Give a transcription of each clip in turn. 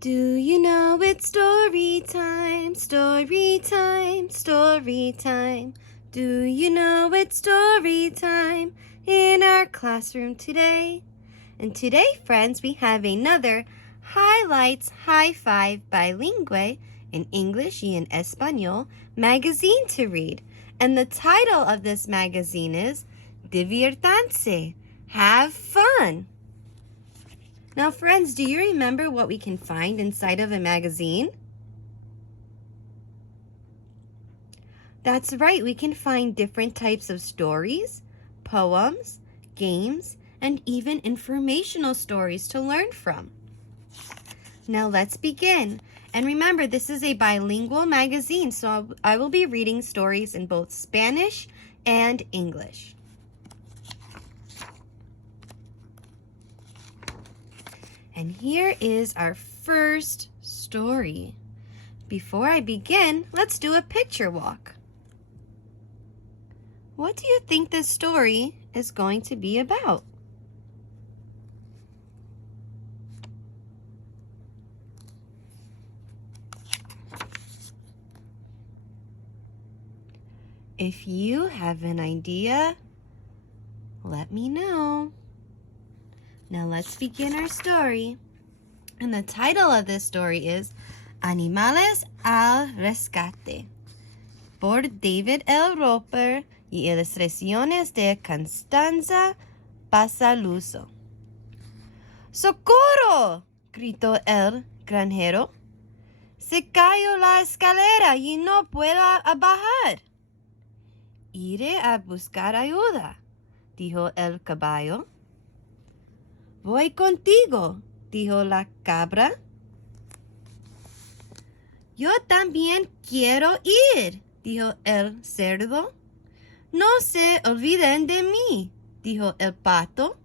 Do you know it's story time, story time, story time? Do you know it's story time in our classroom today? And today, friends, we have another Highlights High Five Bilingüe in English y en Español magazine to read. And the title of this magazine is Diviértanse, Have Fun. Now, friends, do you remember what we can find inside of a magazine? That's right, we can find different types of stories, poems, games, and even informational stories to learn from. Now let's begin. And remember, this is a bilingual magazine, so I will be reading stories in both Spanish and English. And here is our first story. Before I begin, let's do a picture walk. What do you think this story is going to be about? If you have an idea, let me know. Now let's begin our story. And the title of this story is Animales al Rescate por David L. Roper y ilustraciones de Constanza Basaluso. ¡Socorro!, gritó el granjero. Se cayó la escalera y no puedo bajar. Iré a buscar ayuda, dijo el caballo. Voy contigo, dijo la cabra. Yo también quiero ir, dijo el cerdo. No se olviden de mí, dijo el pato.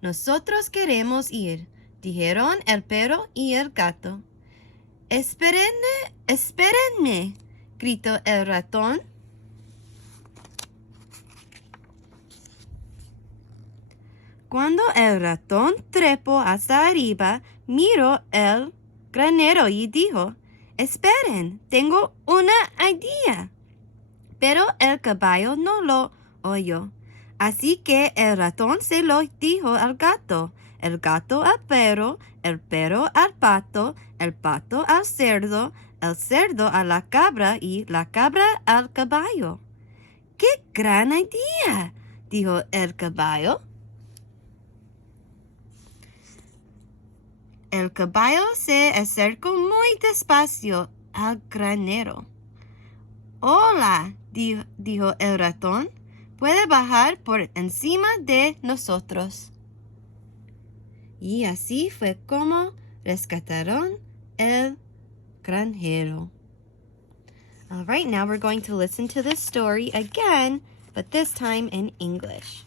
Nosotros queremos ir, dijeron el perro y el gato. Espérenme, espérenme, gritó el ratón. Cuando el ratón trepó hasta arriba, miró el granero y dijo, esperen, tengo una idea. Pero el caballo no lo oyó. Así que el ratón se lo dijo al gato, el gato al perro, el perro al pato, el pato al cerdo, el cerdo a la cabra y la cabra al caballo. ¡Qué gran idea!, dijo el caballo. El caballo se acercó muy despacio al granero. Hola, dijo el ratón, puede bajar por encima de nosotros. Y así fue como rescataron el granjero. All right, now we're going to listen to this story again, but this time in English.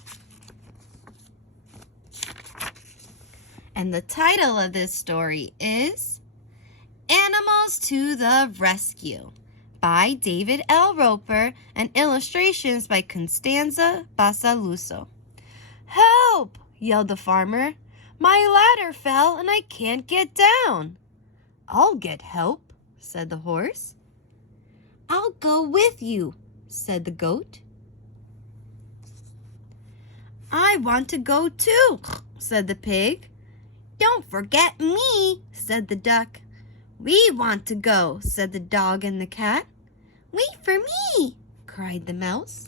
And the title of this story is Animals to the Rescue by David L. Roper and illustrations by Constanza Basaluso. Help! Yelled the farmer. My ladder fell and I can't get down. I'll get help, said the horse. I'll go with you, said the goat. I want to go too, said the pig. Don't forget me, said the duck. We want to go, said the dog and the cat. Wait for me, cried the mouse.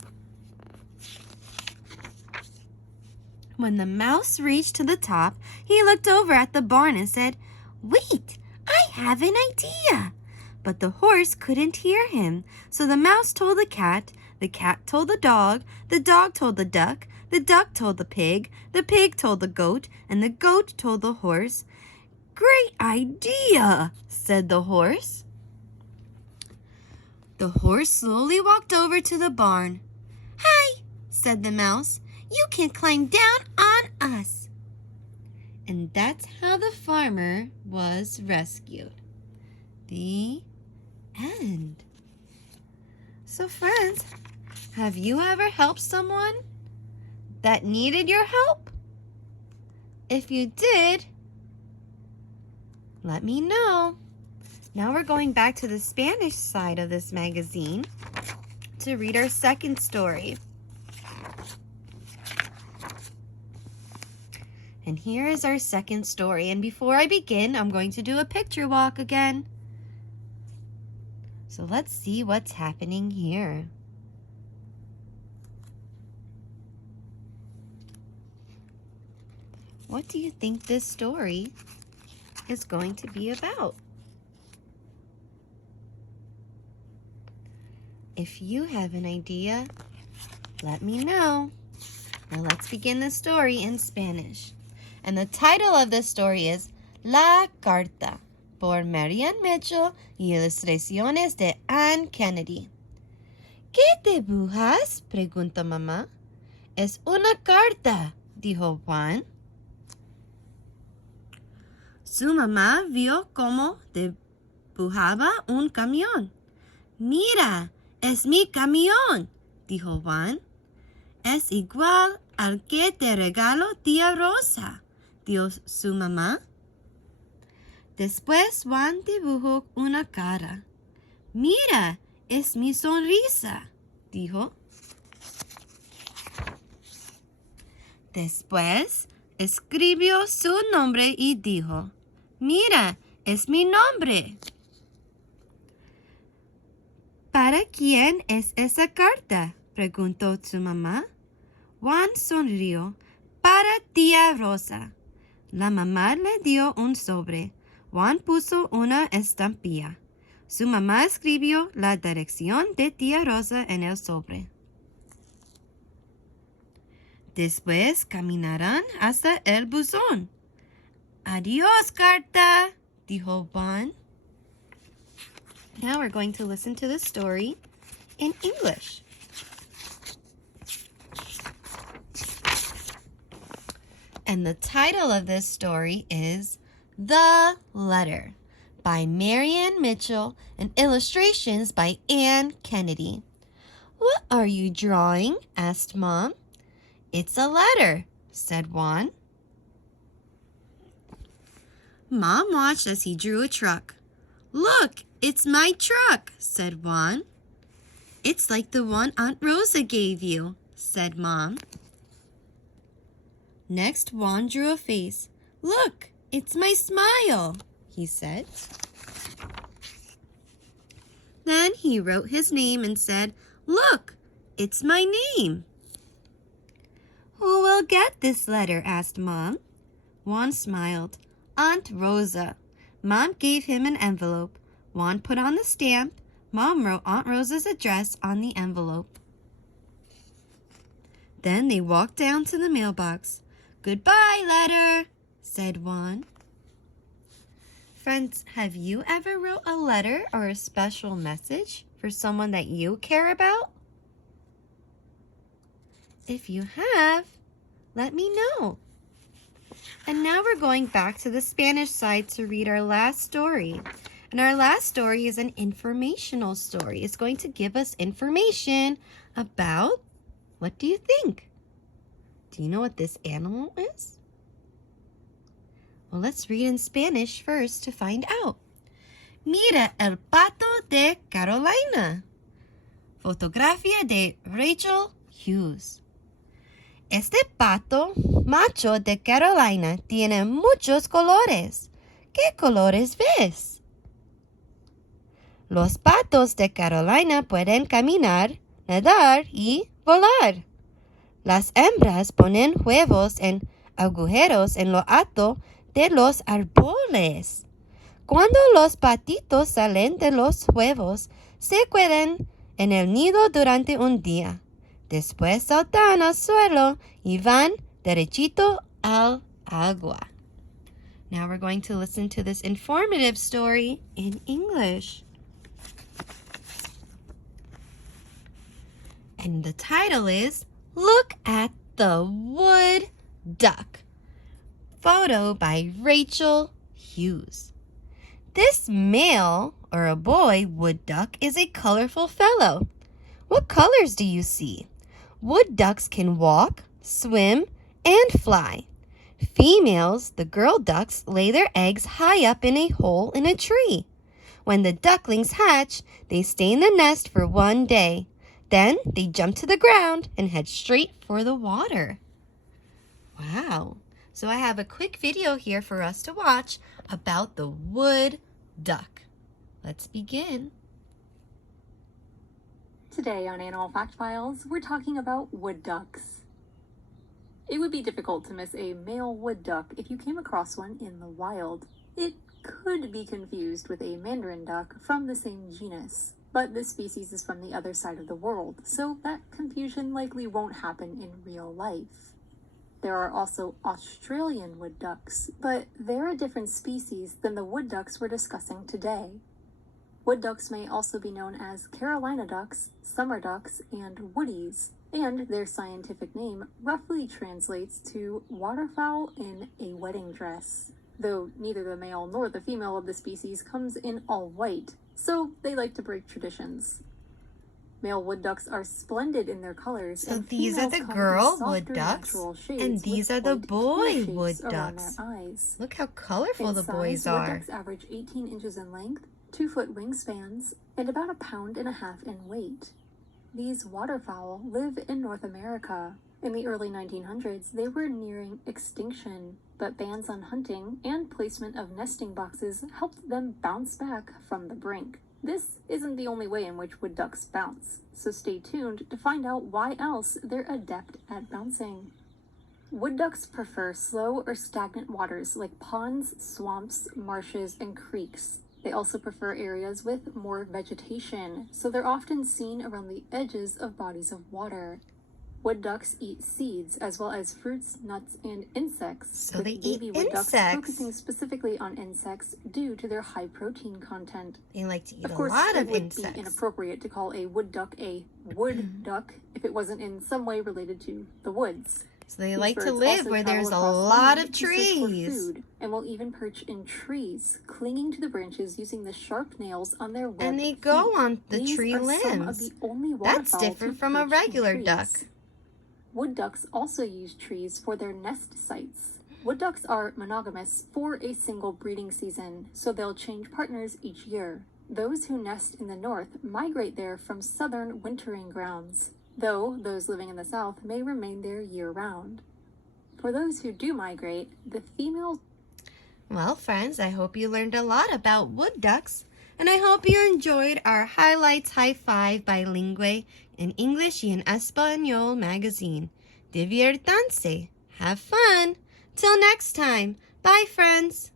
When the mouse reached to the top, he looked over at the barn and said, Wait, I have an idea. But the horse couldn't hear him, so the mouse told the cat told the dog told the duck told the pig told the goat, and the goat told the horse. Great idea, said the horse. The horse slowly walked over to the barn. Hi, said the mouse. You can climb down on us. And that's how the farmer was rescued. The end. So friends, have you ever helped someone that needed your help? If you did, Let me know. Now we're going back to the Spanish side of this magazine to read our second story. And here is our second story. And before I begin, I'm going to do a picture walk again. So let's see what's happening here. What do you think this story is going to be about? If you have an idea, let me know. Now let's begin the story in Spanish. And the title of this story is La Carta, por Marianne Mitchell y ilustraciones de Anne Kennedy. ¿Qué dibujas?, preguntó mamá. Es una carta, dijo Juan. Su mamá vio cómo dibujaba un camión. Mira, es mi camión, dijo Juan. Es igual al que te regaló tía Rosa, dijo su mamá. Después Juan dibujó una cara. Mira, es mi sonrisa, dijo. Después escribió su nombre y dijo, mira, es mi nombre. ¿Para quién es esa carta?, preguntó su mamá. Juan sonrió. Para tía Rosa. La mamá le dio un sobre. Juan puso una estampilla. Su mamá escribió la dirección de tía Rosa en el sobre. Después caminaron hasta el buzón. Adiós, carta, dijo Juan. Now we're going to listen to the story in English. And the title of this story is The Letter by Marianne Mitchell and illustrations by Anne Kennedy. What are you drawing?, asked Mom. It's a letter, said Juan. Mom watched as he drew a truck. Look, it's my truck, said Juan. It's like the one Aunt Rosa gave you, said Mom. Next, Juan drew a face. Look, it's my smile, he said. Then he wrote his name and said, Look, it's my name. Who will get this letter?, asked Mom. Juan smiled. Aunt Rosa. Mom gave him an envelope. Juan put on the stamp. Mom wrote Aunt Rosa's address on the envelope. Then they walked down to the mailbox. Goodbye, letter, said Juan. Friends, have you ever wrote a letter or a special message for someone that you care about? If you have, let me know. And now we're going back to the Spanish side to read our last story. And our last story is an informational story. It's going to give us information about, what do you think? Do you know what this animal is? Well, let's read in Spanish first to find out. Mira el pato de Carolina. Fotografía de Rachel Hughes. Este pato macho de Carolina tiene muchos colores. ¿Qué colores ves? Los patos de Carolina pueden caminar, nadar y volar. Las hembras ponen huevos en agujeros en lo alto de los árboles. Cuando los patitos salen de los huevos, se quedan en el nido durante un día. Después saltan al suelo y van derechito al agua. Now we're going to listen to this informative story in English. And the title is Look at the Wood Duck. Photo by Rachel Hughes. This male, or a boy, wood duck is a colorful fellow. What colors do you see? Wood ducks can walk, swim, and fly. Females, the girl ducks, lay their eggs high up in a hole in a tree. When the ducklings hatch, they stay in the nest for 1 day. Then they jump to the ground and head straight for the water. Wow. So I have a quick video here for us to watch about the wood duck. Let's begin. Today on Animal Fact Files, we're talking about wood ducks. It would be difficult to miss a male wood duck if you came across one in the wild. It could be confused with a mandarin duck from the same genus, but this species is from the other side of the world, so that confusion likely won't happen in real life. There are also Australian wood ducks, but they're a different species than the wood ducks we're discussing today. Wood ducks may also be known as Carolina ducks, summer ducks, and woodies, and their scientific name roughly translates to waterfowl in a wedding dress, though neither the male nor the female of the species comes in all white, so they like to break traditions. Male wood ducks are splendid in their colors. So these are the girl wood ducks, and these are the boy wood ducks. Look how colorful the boys are. Wood ducks average 18 inches in length, 2-foot wingspans, and about 1.5 pounds in weight. These waterfowl live in North America. In the early 1900s, they were nearing extinction, but bans on hunting and placement of nesting boxes helped them bounce back from the brink. This isn't the only way in which wood ducks bounce, so stay tuned to find out why else they're adept at bouncing. Wood ducks prefer slow or stagnant waters like ponds, swamps, marshes, and creeks. They also prefer areas with more vegetation, so they're often seen around the edges of bodies of water. Wood ducks eat seeds as well as fruits, nuts, and insects. So they baby eat wood insects. Ducks focusing specifically on insects due to their high protein content. They like to eat of a course, lot of it would insects. be inappropriate to call a wood duck a wood duck if it wasn't in some way related to the woods. So they like to live where there's a lot of trees. And will even perch in trees, clinging to the branches using the sharp nails on their webbed And they go feet. on the These tree are limbs. Some of the only That's waterfowl different to from a perch in regular trees. duck. Wood ducks also use trees for their nest sites. Wood ducks are monogamous for a single breeding season, so they'll change partners each year. Those who nest in the north migrate there from southern wintering grounds, though those living in the south may remain there year-round. For those who do migrate, the females... Well, friends, I hope you learned a lot about wood ducks, and I hope you enjoyed our Highlights High Five Bilingüe in English y en Español magazine. Diviértanse. Have fun. Till next time. Bye, friends.